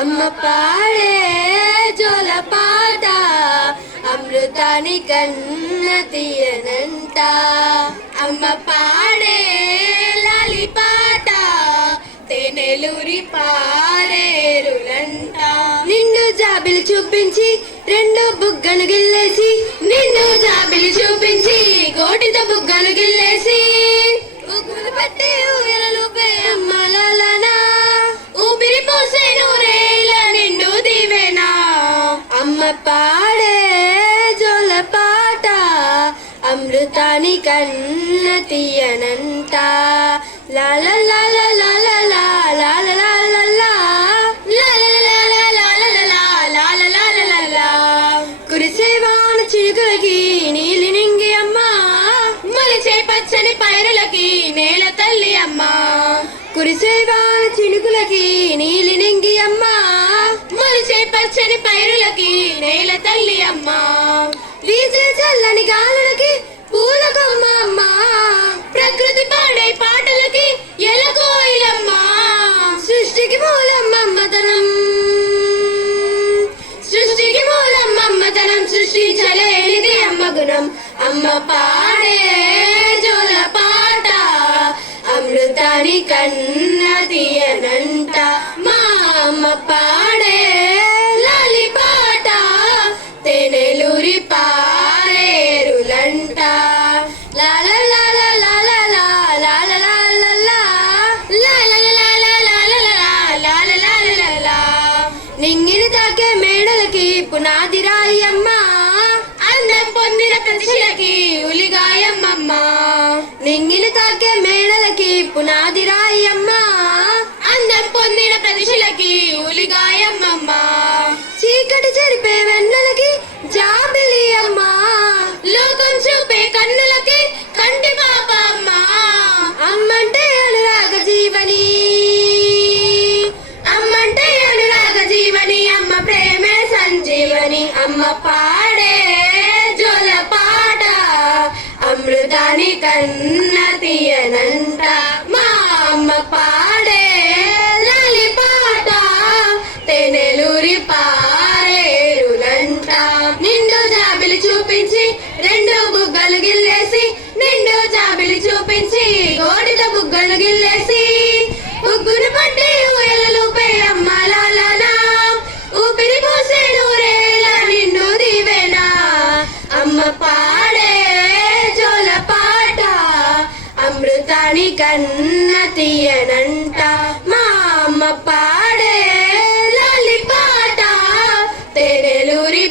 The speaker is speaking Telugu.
అమ్మ పాడే జోల పాట అమృతాని కన్న తీయనంట. అమ్మ పాడే లాలి పాట తేనెలూరి పారేరులంట. నిన్ను జాబిలి చూపించి రెండు బుగ్గలు గిల్లేసి, నిన్ను జాబిలి చూపించి కోటితో బుగ్గలు గిల్లేసి, ఉగ్గులు పట్టి ఊయలలుపే అమ్మ లాలనా, ఊపిరి పోసే నూరేళ్ళ నిండు దీవెనా. అమ్మ పాడే జోల పాట అమృతాని కన్న తీయనంట. లాల లాల లాల లాల లాల కురిసేవాన చిరుకులకి నీలి నింగి అమ్మ, మొలిచే పచ్చని పైరులకి నేల తల్లి అమ్మ. కురిసేవాన చినుకులకి నీలి నింగి అమ్మ, మొలిచే పచ్చని పైరులకి నేల తల్లి అమ్మ. వీచే చల్లని గాలులకి పూల కొమ్మ అమ్మ, ప్రకృతి పాడే పాటలకి ఎలకోయిలమ్మ. సృష్టికి మూలం మమ్మతనం, సృష్టికి మూలం మమ్మతనం, సృష్టించలేనిది అమ్మ గుణం. అమ్మ పాడే జోల పాట అమృతాని కన్న తీయనంట. మా అమ్మ పాడే లాలి పాట తేనెలూరి పారేరులంట. లాల లాల లాల లాల లాల నింగిని తాకే మేడలకి పునాది రాయమ్మ, అందం పొందిన ప్రతిశలకి ఉలిగాయమ్మ. నింగిని తాకే మేడలకి పునాది రాయమ్మ, అందం పొందిన ప్రతిశలకి ఉలిగాయమ్మ. చీకటి చెరిపే వెన్నెలకి జాబిలి అమ్మ, లోకం చూపే కన్నులకి కంటి పాప అమ్మ. అమ్మంటే అనురాగ జీవని, అమ్మంటే అనురాగ జీవని, అమ్మ ప్రేమే సంజీవని. అమ్మ పాడే జోల పాట అమృతాని కన్న తీయనంట. మా అమ్మ పాడే లాలి పాట తేనెలూరి పారేరులంట. నిండు జాబిలి చూపించి రెండు బుగ్గలు గిల్లేసి, నిండు జాబిలి చూపించి గోడితో బుగ్గలు గిల్లేసి, ఉగ్గురు పట్టి ఊయలలుపే అమ్మ లాలనా, ఊపిరి పోసే నూరేళ్ళ నిండు దీవెనా. అమ్మ పాడే జోల పాట అమృతాని కన్న తీయనంట. మా అమ్మ పాడే లాలి పాట తేనెలూరి